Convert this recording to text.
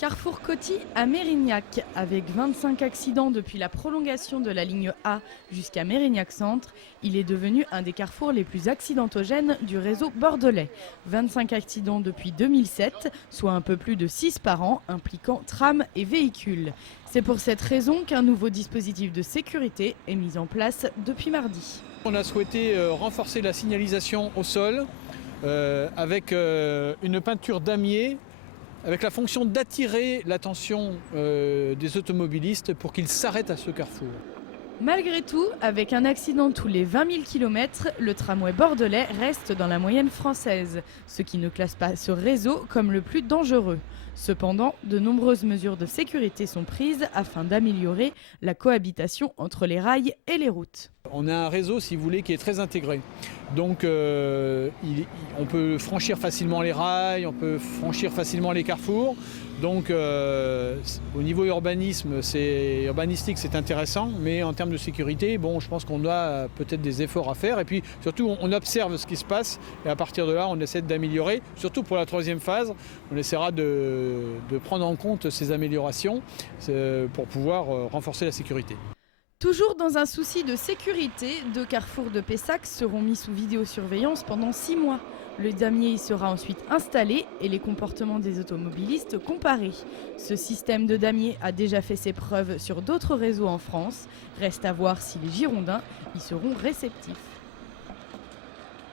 Carrefour Coty à Mérignac, avec 25 accidents depuis la prolongation de la ligne A jusqu'à Mérignac Centre, il est devenu un des carrefours les plus accidentogènes du réseau bordelais. 25 accidents depuis 2007, soit un peu plus de 6 par an, impliquant trams et véhicules. C'est pour cette raison qu'un nouveau dispositif de sécurité est mis en place depuis mardi. On a souhaité renforcer la signalisation au sol avec une peinture damier avec la fonction d'attirer l'attention des automobilistes pour qu'ils s'arrêtent à ce carrefour. Malgré tout, avec un accident tous les 20 000 km, le tramway bordelais reste dans la moyenne française, ce qui ne classe pas ce réseau comme le plus dangereux. Cependant, de nombreuses mesures de sécurité sont prises afin d'améliorer la cohabitation entre les rails et les routes. On a un réseau, si vous voulez, qui est très intégré. Donc on peut franchir facilement les rails, on peut franchir facilement les carrefours. Donc au niveau urbanistique, c'est intéressant, mais en termes de sécurité, je pense qu'on a peut-être des efforts à faire. Et puis surtout, on observe ce qui se passe et à partir de là, on essaie d'améliorer. Surtout pour la troisième phase, on essaiera de prendre en compte ces améliorations pour pouvoir renforcer la sécurité. Toujours dans un souci de sécurité, 2 carrefours de Pessac seront mis sous vidéosurveillance pendant 6 mois. Le damier y sera ensuite installé et les comportements des automobilistes comparés. Ce système de damier a déjà fait ses preuves sur d'autres réseaux en France. Reste à voir si les Girondins y seront réceptifs.